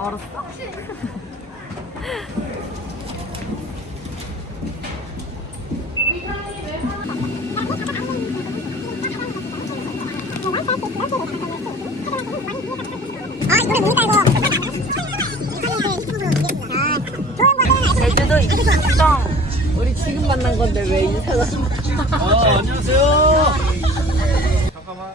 알았어? 제주도 있어, 우리 지금 만난 건데 왜 인사가? 아 안녕하세요. 잠깐만.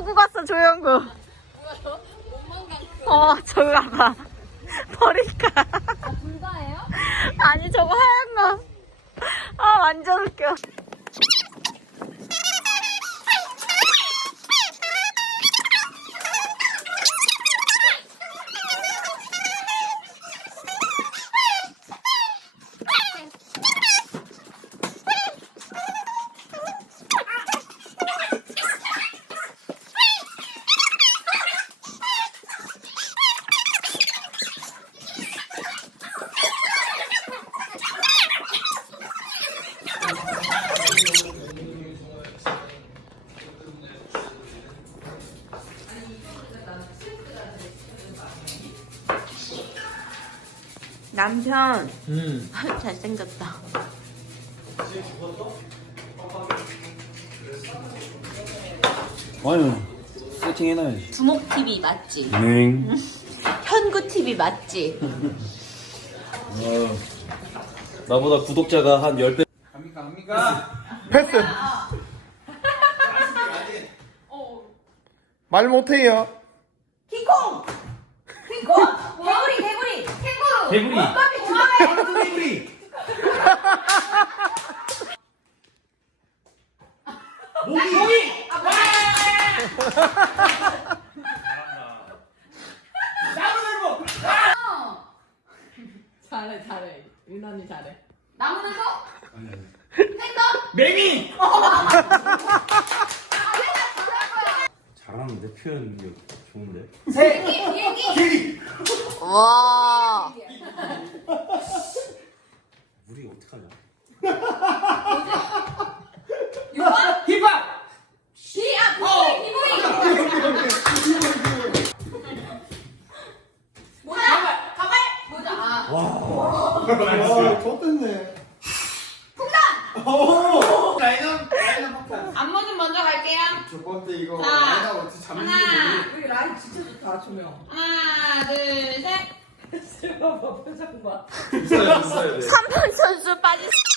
누구 갔어 조영구 아, 어 저거 봐봐 버릴까 아불가요 아니 저거 하얀 거아 완전 웃겨 남편. 음. 잘생겼다. 아니, 세팅 해놔야지. 주목 TV 맞지? 응. 현구 TV 맞지? 와유, 나보다 구독자가 한 10배. 갑니까, 갑니까? 패스. 말 못해요. 개구리. 개구리. 모기. 모 잘해 잘해 윤 언니 잘해 나무는 거? 아니 아니 잘하는데 표현 좋은데? 좋았겠 라인업, 라인업 폭탄. 안무좀 먼저 갈게요. 첫 번째 이거 라인업 어떻게 우리 라인 진짜 좋다, 조명. 하나, 둘, 셋. 실버 표정 봐. 3번 선수 빠지요